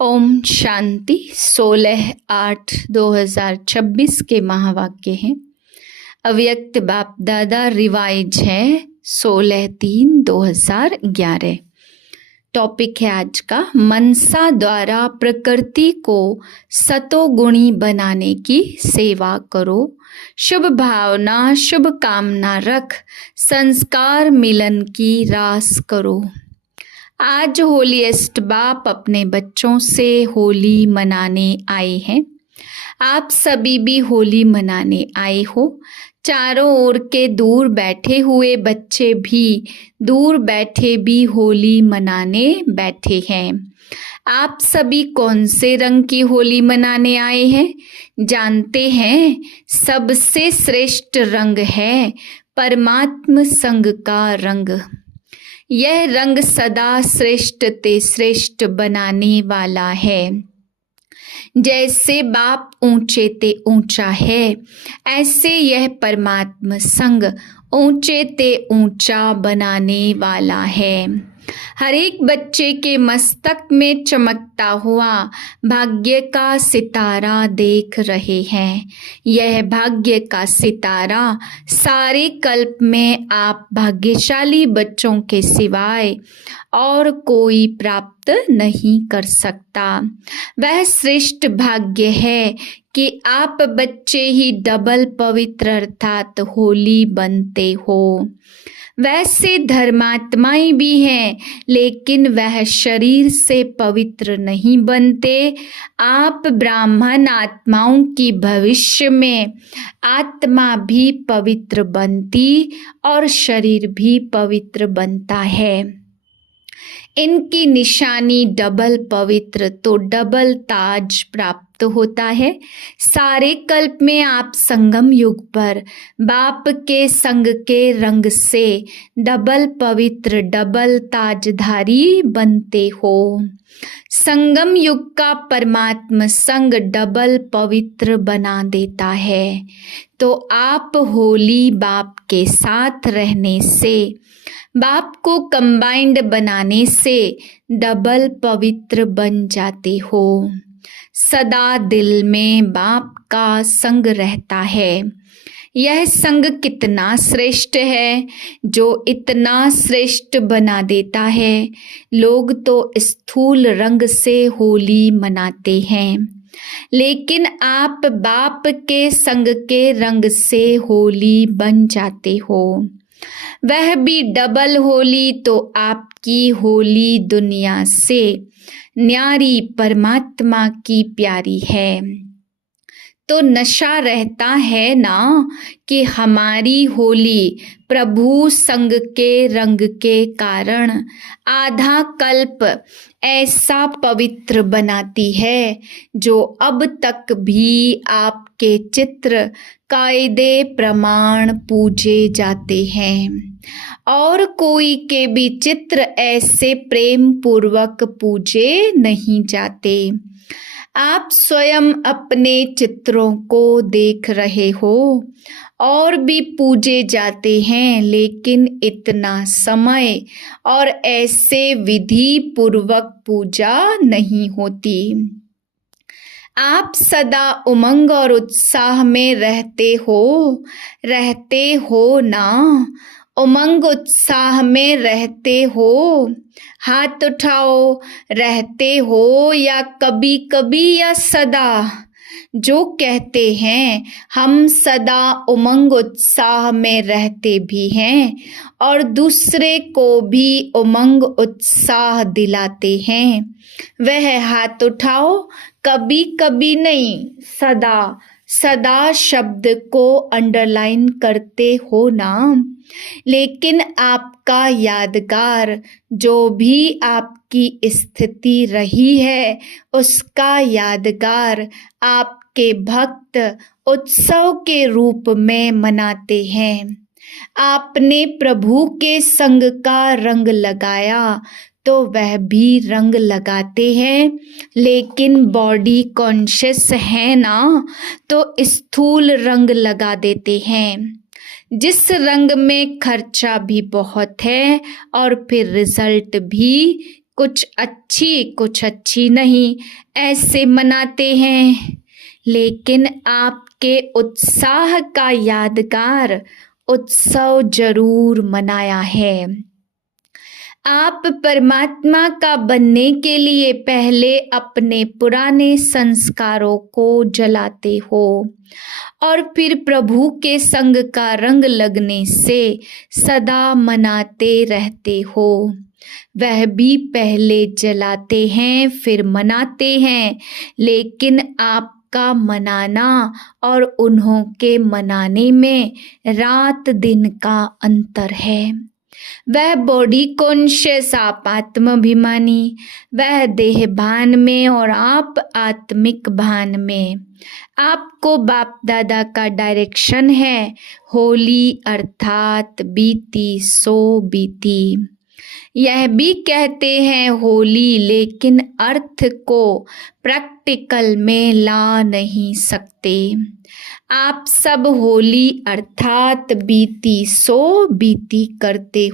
ओम शांति 16/8/2026 के महावाक्य हैं। अव्यक्त बाप दादा रिवाइज है 16/3/2011। टॉपिक है आज का मनसा द्वारा प्रकृति को सतोगुणी बनाने की सेवा करो। शुभ भावना शुभ कामना रख संस्कार मिलन की रास करो। आज होलीएस्ट बाप अपने बच्चों से होली मनाने आए हैं। आप सभी भी होली मनाने आए हो। चारों ओर के दूर बैठे हुए बच्चे भी दूर बैठे भी होली मनाने बैठे हैं। आप सभी कौन से रंग की होली मनाने आए हैं? जानते हैं सबसे श्रेष्ठ रंग है परमात्म संग का रंग। यह रंग सदा श्रेष्ठ ते श्रेष्ठ बनाने वाला है। जैसे बाप ऊंचे ते ऊंचा है, ऐसे यह परमात्म संग ऊंचे ते ऊंचा बनाने वाला है। हर एक बच्चे के मस्तक में चमकता हुआ भाग्य का सितारा देख रहे हैं। यह भाग्य का सितारा सारे कल्प में आप भाग्यशाली बच्चों के सिवाय और कोई प्राप्त नहीं कर सकता। वह श्रेष्ठ भाग्य है कि आप बच्चे ही डबल पवित्र अर्थात होली बनते हो। वैसे धर्मात्माएं भी हैं, लेकिन वह शरीर से पवित्र नहीं बनते। आप ब्राह्मण आत्माओं की भविष्य में आत्मा भी पवित्र बनती और शरीर भी पवित्र बनता है। इनकी निशानी डबल पवित्र तो डबल ताज प्राप्त होता है। सारे कल्प में आप संगम युग पर बाप के संग के रंग से डबल पवित्र डबल ताजधारी बनते हो। संगम युग का परमात्म संग डबल पवित्र बना देता है। तो आप होली बाप के साथ रहने से, बाप को कंबाइंड बनाने से डबल पवित्र बन जाते हो। सदा दिल में बाप का संग रहता है। यह संग कितना श्रेष्ठ है जो इतना श्रेष्ठ बना देता है। लोग तो स्थूल रंग से होली मनाते हैं, लेकिन आप बाप के संग के रंग से होली बन जाते हो। वह भी डबल होली तो आपकी होली दुनिया से न्यारी परमात्मा की प्यारी है। तो नशा रहता है ना कि हमारी होली प्रभु संग के रंग के कारण आधा कल्प ऐसा पवित्र बनाती है जो अब तक भी आपके चित्र कायदे प्रमाण पूजे जाते हैं और कोई के भी चित्र ऐसे प्रेम पूर्वक पूजे नहीं जाते। आप स्वयं अपने चित्रों को देख रहे हो और भी पूजे जाते हैं, लेकिन इतना समय और ऐसे विधि पूर्वक पूजा नहीं होती। आप सदा उमंग और उत्साह में रहते हो ना? उमंग उत्साह में रहते हो? हाथ उठाओ। रहते हो या कभी कभी या सदा? जो कहते हैं हम सदा उमंग उत्साह में रहते भी हैं और दूसरे को भी उमंग उत्साह दिलाते हैं, वह हाथ उठाओ। कभी कभी नहीं, सदा। सदा शब्द को अंडरलाइन करते हो ना? लेकिन आपका यादगार जो भी आपकी स्थिति रही है, उसका यादगार आपके भक्त उत्सव के रूप में मनाते हैं। आपने प्रभु के संग का रंग लगाया तो वह भी रंग लगाते हैं, लेकिन बॉडी कॉन्शियस है ना, तो स्थूल रंग लगा देते हैं, जिस रंग में खर्चा भी बहुत है और फिर रिजल्ट भी कुछ अच्छी नहीं, ऐसे मनाते हैं। लेकिन आपके उत्साह का यादगार उत्सव जरूर मनाया है। आप परमात्मा का बनने के लिए पहले अपने पुराने संस्कारों को जलाते हो और फिर प्रभु के संग का रंग लगने से सदा मनाते रहते हो। वह भी पहले जलाते हैं फिर मनाते हैं, लेकिन आपका मनाना और उन्हों के मनाने में रात दिन का अंतर है। वह बॉडी कॉन्शियस, आप आत्माभिमानी, वह देह भान में और आप आत्मिक भान में। आपको बाप दादा का डायरेक्शन है, होली अर्थात बीती सो बीती। यह भी कहते हैं होली, लेकिन अर्थ को प्रैक्टिकल में ला नहीं सकते। आप सब होली अर्थात बीती सो बीती करते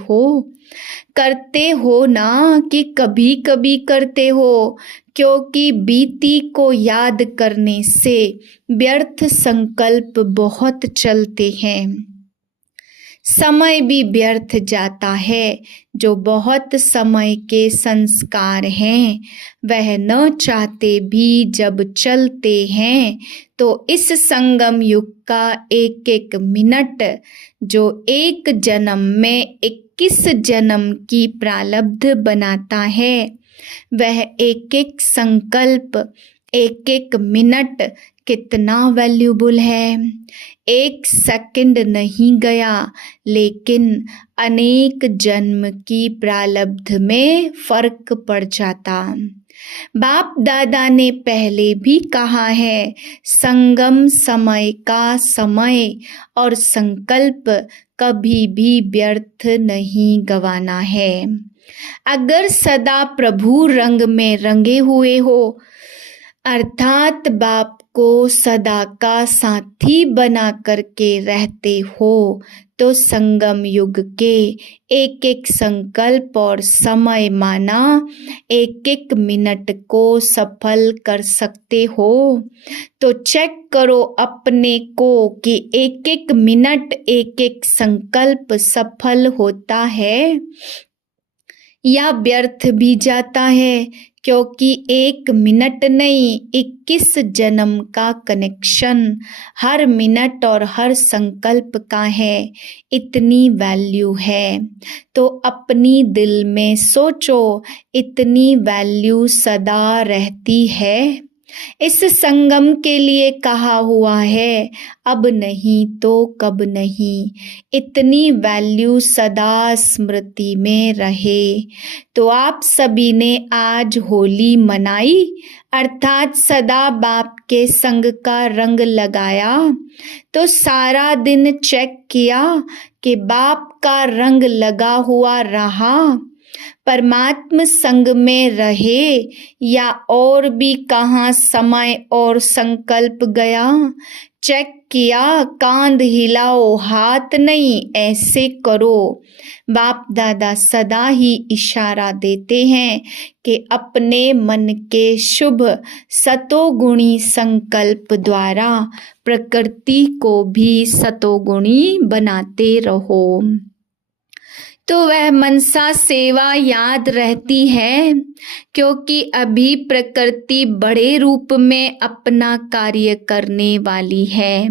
हो ना कि कभी कभी करते हो, क्योंकि बीती को याद करने से व्यर्थ संकल्प बहुत चलते हैं। समय भी व्यर्थ जाता है। जो बहुत समय के संस्कार हैं वह न चाहते भी जब चलते हैं तो इस संगम युग का एक एक मिनट, जो एक जन्म में 21 जन्म की प्रारब्ध बनाता है, वह एक एक संकल्प, एक एक मिनट कितना वैल्यूबल है। 1 सेकंड नहीं गया, लेकिन अनेक जन्म की प्रारब्ध में फर्क पड़ जाता। बाप दादा ने पहले भी कहा है, संगम समय का समय और संकल्प कभी भी व्यर्थ नहीं गवाना है। अगर सदा प्रभु रंग में रंगे हुए हो, अर्थात बाप को सदा का साथी बना करके रहते हो, तो संगम युग के एक एक संकल्प और समय माना एक एक मिनट को सफल कर सकते हो। तो चेक करो अपने को कि एक एक मिनट, एक एक संकल्प सफल होता है या व्यर्थ भी जाता है, क्योंकि 1 मिनट नहीं 21 जन्म का कनेक्शन हर मिनट और हर संकल्प का है। इतनी वैल्यू है तो अपनी दिल में सोचो, इतनी वैल्यू सदा रहती है। इस संगम के लिए कहा हुआ है, अब नहीं तो कब नहीं। इतनी वैल्यू सदा स्मृति में रहे। तो आप सभी ने आज होली मनाई, अर्थात सदा बाप के संग का रंग लगाया। तो सारा दिन चेक किया कि बाप का रंग लगा हुआ रहा, परमात्म संग में रहे, या और भी कहाँ समय और संकल्प गया। चेक किया, कांध हिलाओ, हाथ नहीं, ऐसे करो। बाप दादा सदा ही इशारा देते हैं कि अपने मन के शुभ सतोगुणी संकल्प द्वारा प्रकृति को भी सतोगुणी बनाते रहो। तो वह मनसा सेवा याद रहती है, क्योंकि अभी प्रकृति बड़े रूप में अपना कार्य करने वाली है।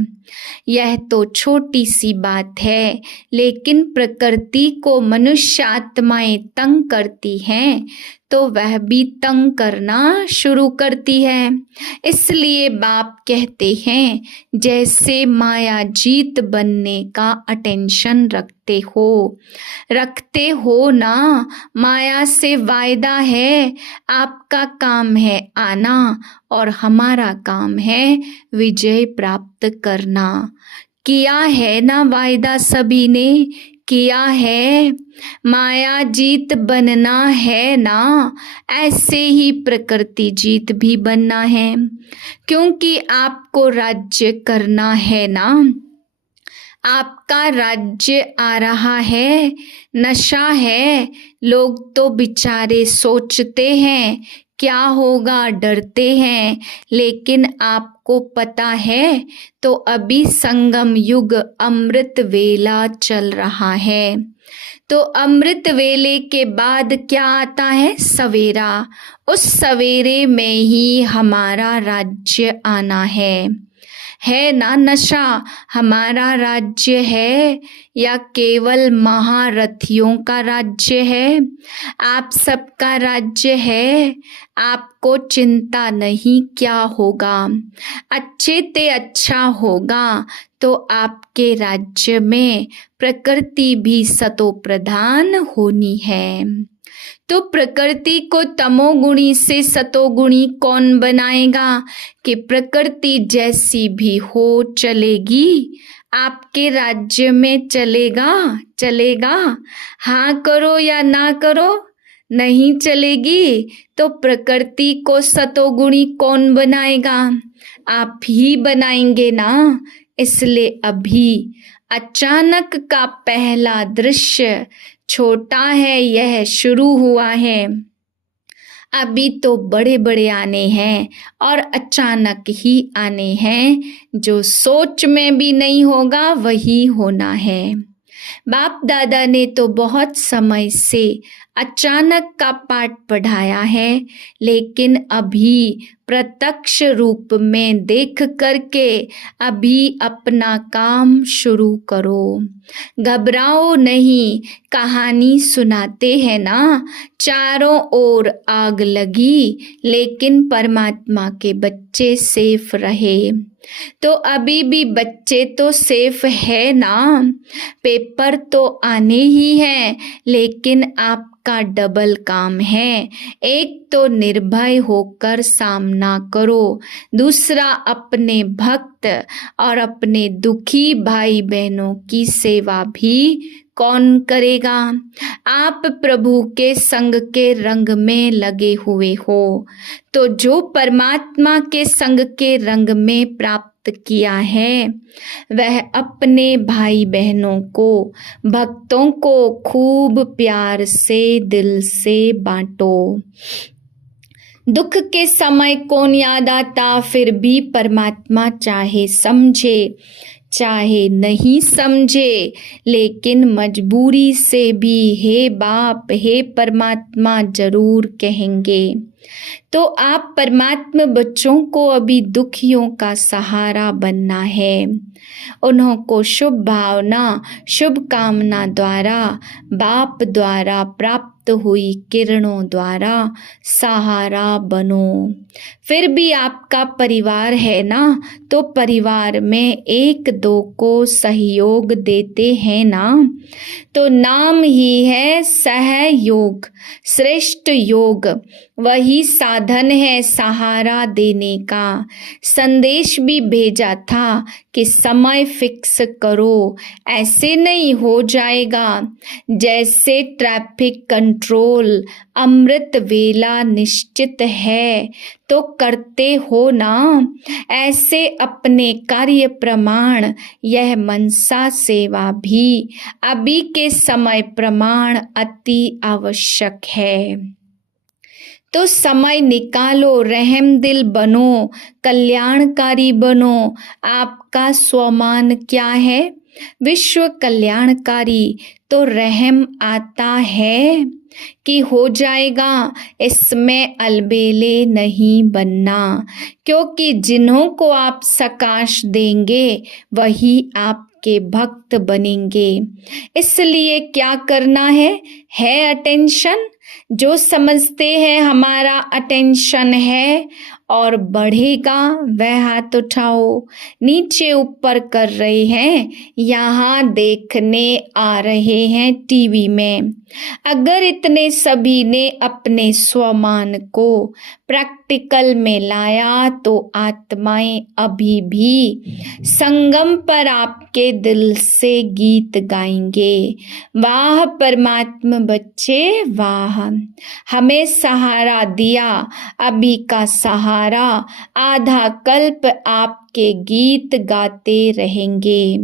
यह तो छोटी सी बात है, लेकिन प्रकृति को मनुष्य आत्माएं तंग करती हैं तो वह भी तंग करना शुरू करती है। इसलिए बाप कहते हैं, जैसे माया जीत बनने का अटेंशन रखते हो ना, माया से वायदा है, आपका काम है आना और हमारा काम है विजय प्राप्त करना। किया है ना वायदा, सभी ने किया है। माया जीत बनना है ना, ऐसे ही प्रकृति जीत भी बनना है, क्योंकि आपको राज्य करना है ना। आपका राज्य आ रहा है, नशा है। लोग तो बेचारे सोचते हैं क्या होगा, डरते हैं, लेकिन आपको पता है तो अभी संगम युग अमृत वेला चल रहा है। तो अमृत वेले के बाद क्या आता है? सवेरा। उस सवेरे में ही हमारा राज्य आना है ना। नशा हमारा राज्य है या केवल महारथियों का राज्य है? आप सबका राज्य है। आपको चिंता नहीं क्या होगा, अच्छे ते अच्छा होगा। तो आपके राज्य में प्रकृति भी सतो प्रधान होनी है। तो प्रकृति को तमोगुणी से सतोगुणी कौन बनाएगा? कि प्रकृति जैसी भी हो चलेगी, आपके राज्य में चलेगा। हाँ करो या ना करो, नहीं चलेगी। तो प्रकृति को सतोगुणी कौन बनाएगा? आप ही बनाएंगे ना। इसलिए अभी अचानक का पहला दृश्य छोटा है, यह शुरू हुआ है। अभी तो बड़े बड़े आने हैं और अचानक ही आने हैं। जो सोच में भी नहीं होगा वही होना है। बाप दादा ने तो बहुत समय से अचानक का पाठ पढ़ाया है, लेकिन अभी प्रत्यक्ष रूप में देख करके अभी अपना काम शुरू करो। घबराओ नहीं, कहानी सुनाते हैं ना, चारों ओर आग लगी लेकिन परमात्मा के बच्चे सेफ रहे। तो अभी भी बच्चे तो सेफ है ना। पेपर तो आने ही है, लेकिन आपका डबल काम है। एक तो निर्भय होकर सामना करो, दूसरा अपने भक्त और अपने दुखी भाई बहनों की सेवा भी कौन करेगा? आप प्रभु के संग के रंग में लगे हुए हो। तो जो परमात्मा के संग के रंग में प्राप्त किया है, वह अपने भाई बहनों को, भक्तों को खूब प्यार से दिल से बांटो। दुख के समय कौन याद आता? फिर भी परमात्मा चाहे समझे चाहे नहीं समझे, लेकिन मजबूरी से भी हे बाप हे परमात्मा जरूर कहेंगे। तो आप परमात्मा बच्चों को अभी दुखियों का सहारा बनना है। उन्हों को शुभ भावना शुभ कामना द्वारा, बाप द्वारा प्राप्त हुई किरणों द्वारा सहारा बनो। फिर भी आपका परिवार है ना, तो परिवार में एक दो को सहयोग देते हैं ना। तो नाम ही है सहयोग, श्रेष्ठ योग। वही साधन है सहारा देने का। संदेश भी भेजा था कि समय फिक्स करो, ऐसे नहीं हो जाएगा। जैसे ट्रैफिक कंट्रोल अमृत वेला निश्चित है तो करते हो ना, ऐसे अपने कार्य प्रमाण यह मनसा सेवा भी अभी के समय प्रमाण अति आवश्यक है। तो समय निकालो, रहम दिल बनो, कल्याणकारी बनो। आपका स्वमान क्या है? विश्व कल्याणकारी। तो रहम आता है कि हो जाएगा, इसमें अलबेले नहीं बनना, क्योंकि जिन्हों को आप सकाश देंगे वही आपके भक्त बनेंगे। इसलिए क्या करना है अटेंशन। जो समझते हैं हमारा अटेंशन है और बढ़ेगा वह हाथ उठाओ। नीचे ऊपर कर रहे हैं, यहाँ देखने आ रहे हैं टीवी में। अगर इतने सभी ने अपने स्वमान को प्रैक्टिकल में लाया तो आत्माएं अभी भी संगम पर आपके दिल से गीत गाएंगे। वाह परमात्मा बच्चे वाह, हमें सहारा दिया। अभी का सहारा आधा कल्प आप आपके गीत गाते रहेंगे।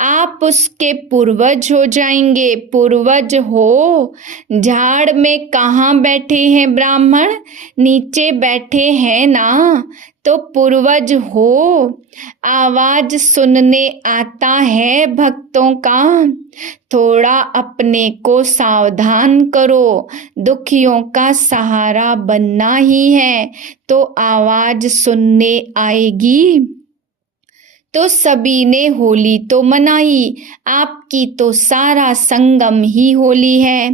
आप उसके पूर्वज हो जाएंगे। पूर्वज हो, झाड़ में कहाँ बैठे हैं ब्राह्मण? नीचे बैठे हैं ना, तो पूर्वज हो। आवाज सुनने आता है भक्तों का, थोड़ा अपने को सावधान करो। दुखियों का सहारा बनना ही है तो आवाज सुनने आएगी। तो सभी ने होली तो मनाई, आपकी तो सारा संगम ही होली है।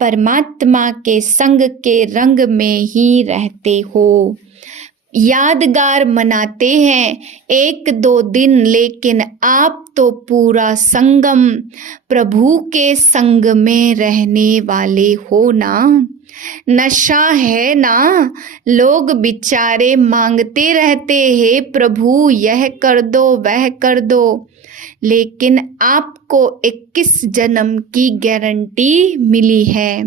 परमात्मा के संग के रंग में ही रहते हो। यादगार मनाते हैं 1-2 दिन, लेकिन आप तो पूरा संगम प्रभु के संग में रहने वाले हो ना। नशा है ना, लोग बेचारे मांगते रहते हैं प्रभु यह कर दो वह कर दो, लेकिन आपको 21 जन्म की गारंटी मिली है।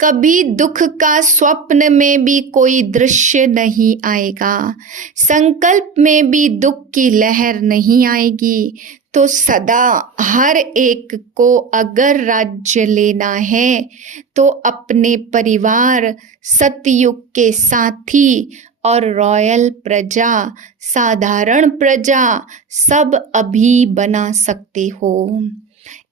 कभी दुख का स्वप्न में भी कोई दृश्य नहीं आएगा, संकल्प में भी दुख की लहर नहीं आएगी। तो सदा हर एक को अगर राज्य लेना है तो अपने परिवार, सतयुग के साथी और रॉयल प्रजा, साधारण प्रजा सब अभी बना सकते हो।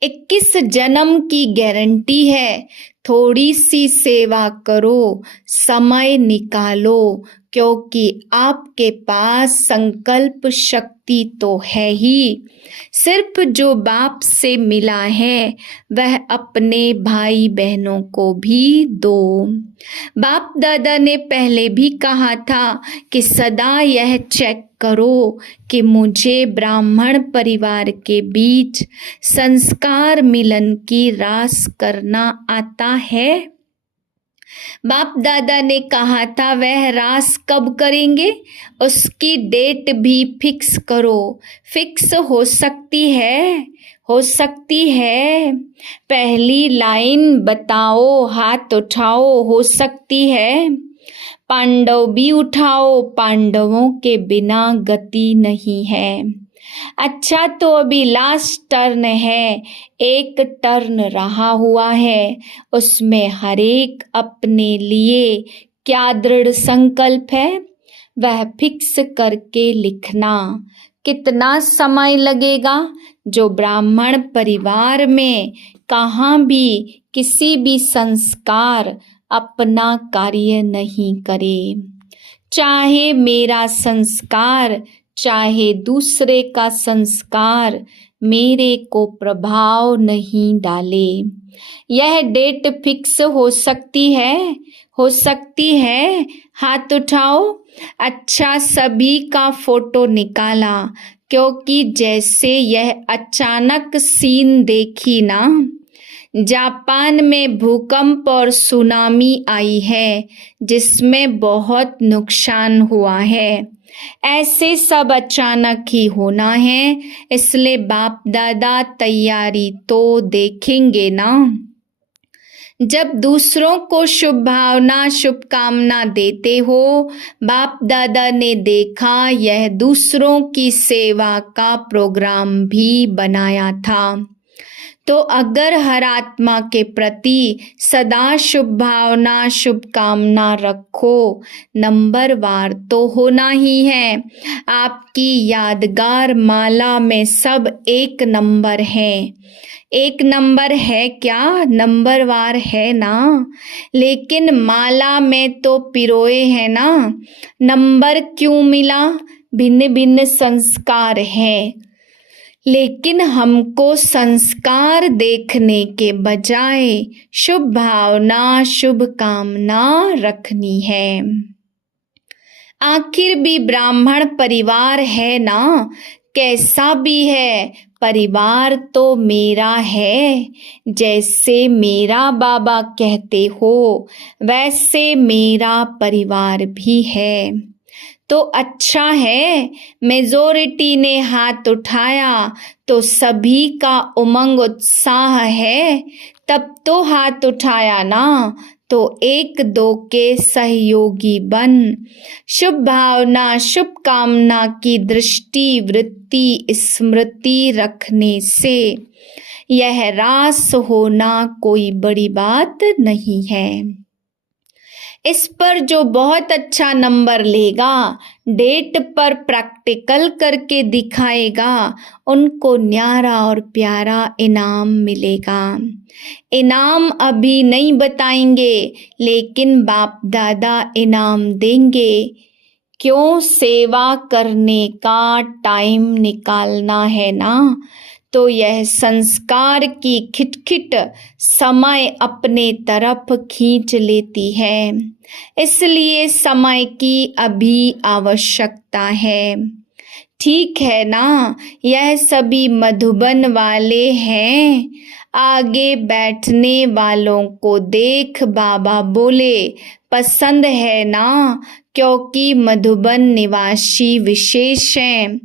21 जन्म की गारंटी है। थोड़ी सी सेवा करो, समय निकालो, क्योंकि आपके पास संकल्प शक्ति तो है ही। सिर्फ जो बाप से मिला है वह अपने भाई बहनों को भी दो। बाप दादा ने पहले भी कहा था कि सदा यह चेक करो कि मुझे ब्राह्मण परिवार के बीच संस्कार मिलन की रास करना आता है। बाप दादा ने कहा था वह रास कब करेंगे, उसकी डेट भी फिक्स करो। फिक्स हो सकती है। पहली लाइन बताओ, हाथ उठाओ, हो सकती है। पांडव भी उठाओ, पांडवों के बिना गति नहीं है। अच्छा, तो अभी लास्ट टर्न है, एक टर्न रहा हुआ है, उसमें हर एक अपने लिए क्या दृढ़ संकल्प है वह फिक्स करके लिखना। कितना समय लगेगा? जो ब्राह्मण परिवार में कहाँ भी किसी भी संस्कार अपना कार्य नहीं करे, चाहे मेरा संस्कार चाहे दूसरे का संस्कार मेरे को प्रभाव नहीं डाले। यह डेट फिक्स हो सकती है। हाथ उठाओ। अच्छा, सभी का फोटो निकाला, क्योंकि जैसे यह अचानक सीन देखी ना, जापान में भूकंप और सुनामी आई है जिसमें बहुत नुकसान हुआ है। ऐसे सब अचानक ही होना है, इसलिए बाप दादा तैयारी तो देखेंगे ना। जब दूसरों को शुभ भावना शुभकामना देते हो, बाप दादा ने देखा यह दूसरों की सेवा का प्रोग्राम भी बनाया था। तो अगर हर आत्मा के प्रति सदा शुभ भावना शुभकामना रखो, नंबरवार तो होना ही है। आपकी यादगार माला में सब 1 नंबर है। 1 नंबर है क्या? नंबरवार है ना, लेकिन माला में तो पिरोए हैं ना। नंबर क्यों मिला? भिन्न भिन्न संस्कार है, लेकिन हमको संस्कार देखने के बजाय शुभ भावना शुभ कामना रखनी है। आखिर भी ब्राह्मण परिवार है ना, कैसा भी है, परिवार तो मेरा है। जैसे मेरा बाबा कहते हो वैसे मेरा परिवार भी है। तो अच्छा है, मेजॉरिटी ने हाथ उठाया तो सभी का उमंग उत्साह है, तब तो हाथ उठाया ना, तो एक दो के सहयोगी बन। शुभ भावना शुभ कामना की दृष्टि वृत्ति स्मृति रखने से यह रास होना कोई बड़ी बात नहीं है। इस पर जो बहुत अच्छा नंबर लेगा, डेट पर प्रैक्टिकल करके दिखाएगा, उनको न्यारा और प्यारा इनाम मिलेगा। इनाम अभी नहीं बताएंगे, लेकिन बाप दादा इनाम देंगे। क्यों? सेवा करने का टाइम निकालना है ना। तो यह संस्कार की खिटखिट समय अपने तरफ खींच लेती है, इसलिए समय की अभी आवश्यकता है। ठीक है ना। यह सभी मधुबन वाले हैं। आगे बैठने वालों को देख बाबा बोले, पसंद है ना, क्योंकि मधुबन निवासी विशेष हैं।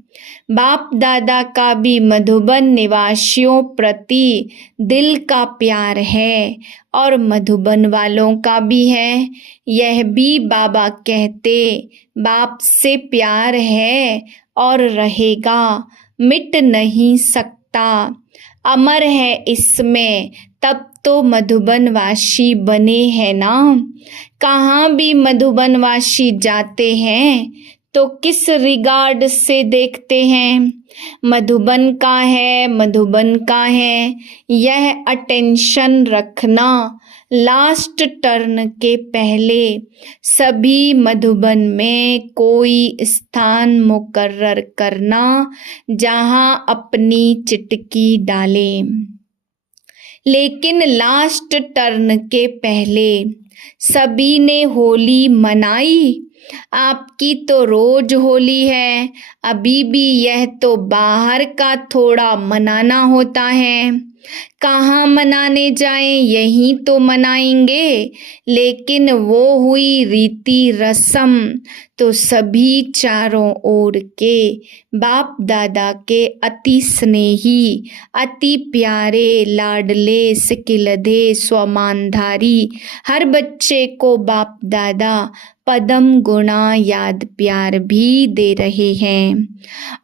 बाप दादा का भी मधुबन निवासियों प्रति दिल का प्यार है और मधुबन वालों का भी है। यह भी बाबा कहते, बाप से प्यार है और रहेगा, मिट नहीं सकता, अमर है इसमें। तब तो मधुबनवासी बने हैं ना। कहाँ भी मधुबनवासी जाते हैं तो किस रिगार्ड से देखते हैं? मधुबन का है, मधुबन का है। यह अटेंशन रखना। लास्ट टर्न के पहले सभी मधुबन में कोई स्थान मुकर्रर करना जहां अपनी चिटकी डालें। लेकिन लास्ट टर्न के पहले सभी ने होली मनाई। आपकी तो रोज होली है, अभी भी यह तो बाहर का थोड़ा मनाना होता है। कहाँ मनाने जाएं, यहीं तो मनाएंगे। लेकिन वो हुई रीति रस्म तो सभी चारों ओर के बाप दादा के अति स्नेही, अति प्यारे, लाडले, सिकिलधे, स्वमानधारी हर बच्चे को बाप दादा पदम गुणा याद प्यार भी दे रहे हैं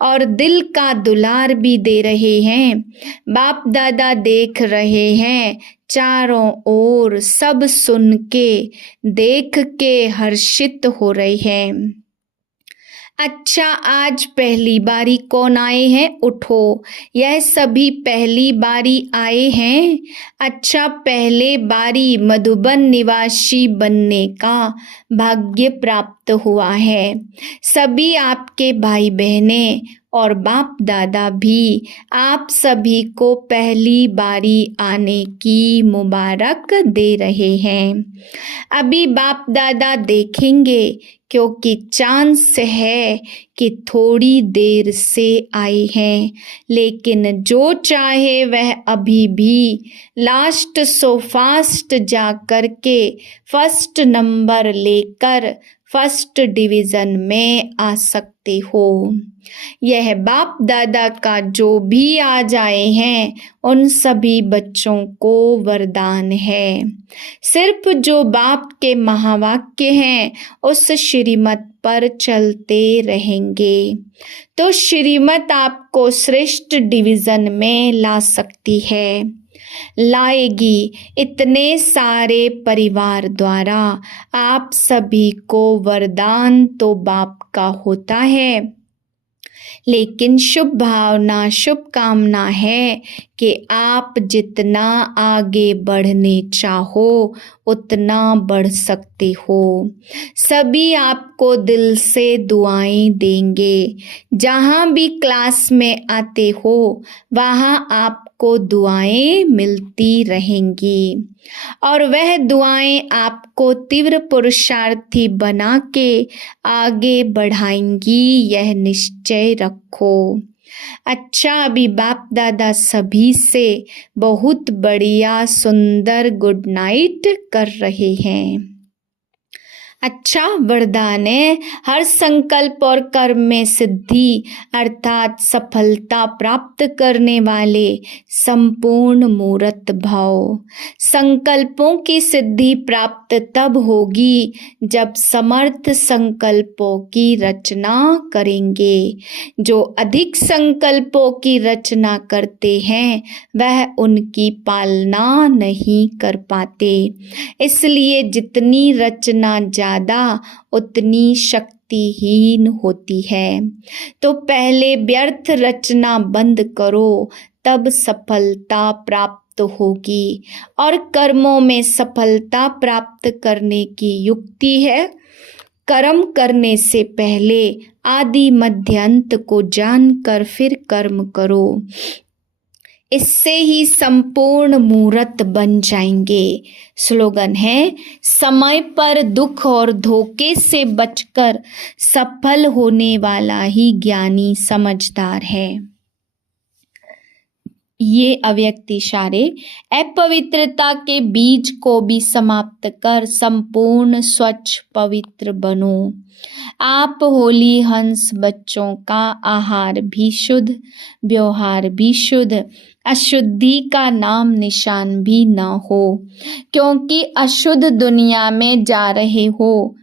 और दिल का दुलार भी दे रहे हैं। बाप दादा देख रहे हैं चारों ओर, सब सुन के देख के हर्षित हो रहे हैं। अच्छा, आज पहली बारी कौन आए हैं? उठो। यह सभी पहली बारी आए हैं। अच्छा, पहले बारी मधुबन निवासी बनने का भाग्य प्राप्त हुआ है। सभी आपके भाई बहनें और बाप दादा भी आप सभी को पहली बारी आने की मुबारक दे रहे हैं। अभी बाप दादा देखेंगे, क्योंकि चांस है कि थोड़ी देर से आए हैं, लेकिन जो चाहे वह अभी भी लास्ट सो फास्ट जा कर के फर्स्ट नंबर लेकर फर्स्ट डिवीज़न में आ सकते हो। यह बाप दादा का जो भी आ जाए हैं, उन सभी बच्चों को वरदान है। सिर्फ जो बाप के महावाक्य हैं, उस श्रीमत पर चलते रहेंगे तो श्रीमत आपको श्रेष्ठ डिवीज़न में ला सकती है, लाएगी। इतने सारे परिवार द्वारा आप सभी को वरदान तो बाप का होता है, लेकिन शुभ भावना शुभ कामना है कि आप जितना आगे बढ़ने चाहो उतना बढ़ सकते हो। सभी आपको दिल से दुआएं देंगे। जहाँ भी क्लास में आते हो वहाँ आपको दुआएं मिलती रहेंगी और वह दुआएं आपको तीव्र पुरुषार्थी बना के आगे बढ़ाएंगी, यह निश्चय रखो। अच्छा, अभी बाप दादा सभी से बहुत बढ़िया सुंदर गुड नाइट कर रहे हैं। अच्छा वरदान है। हर संकल्प और कर्म में सिद्धि अर्थात सफलता प्राप्त करने वाले संपूर्ण मूर्त भाव। संकल्पों की सिद्धि प्राप्त तब होगी जब समर्थ संकल्पों की रचना करेंगे। जो अधिक संकल्पों की रचना करते हैं वह उनकी पालना नहीं कर पाते। इसलिए जितनी रचना ज़्यादा उतनी शक्तिहीन होती है। तो पहले व्यर्थ रचना बंद करो, तब सफलता प्राप्त होगी। और कर्मों में सफलता प्राप्त करने की युक्ति है, कर्म करने से पहले आदि मध्य अंत को जानकर फिर कर्म करो। इससे ही संपूर्ण मूर्त बन जाएंगे। स्लोगन है, समय पर दुख और धोखे से बचकर सफल होने वाला ही ज्ञानी समझदार है। ये अव्यक्त इशारे अपवित्रता के बीज को भी समाप्त कर संपूर्ण स्वच्छ पवित्र बनो। आप होली हंस बच्चों का आहार भी शुद्ध, व्यवहार भी शुद्ध, अशुद्धि का नाम निशान भी न हो, क्योंकि अशुद्ध दुनिया में जा रहे हो,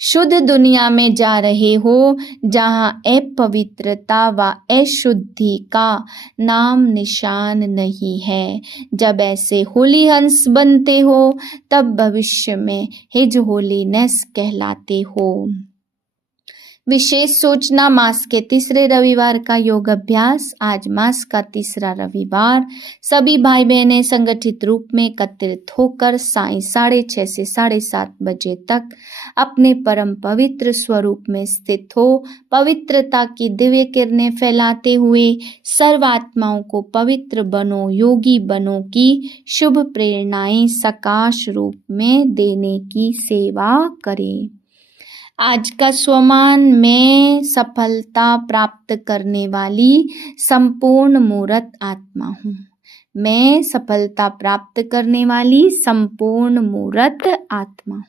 शुद्ध दुनिया में जा रहे हो जहाँ अपवित्रता व अशुद्धि का नाम निशान नहीं है। जब ऐसे होली हंस बनते हो तब भविष्य में हिज होलीनेस कहलाते हो। विशेष सूचना, मास के तीसरे रविवार का योग अभ्यास। आज मास का तीसरा रविवार। सभी भाई बहनें संगठित रूप में एकत्रित होकर सायं 6:30 से 7:30 बजे तक अपने परम पवित्र स्वरूप में स्थित हो पवित्रता की दिव्य किरणें फैलाते हुए सर्वात्माओं को पवित्र बनो, योगी बनो की शुभ प्रेरणाएं सकाश रूप में देने की सेवा करें। आज का स्वमान, मैं सफलता प्राप्त करने वाली संपूर्ण मूर्त आत्मा हूँ। मैं सफलता प्राप्त करने वाली संपूर्ण मूर्त आत्मा हूँ।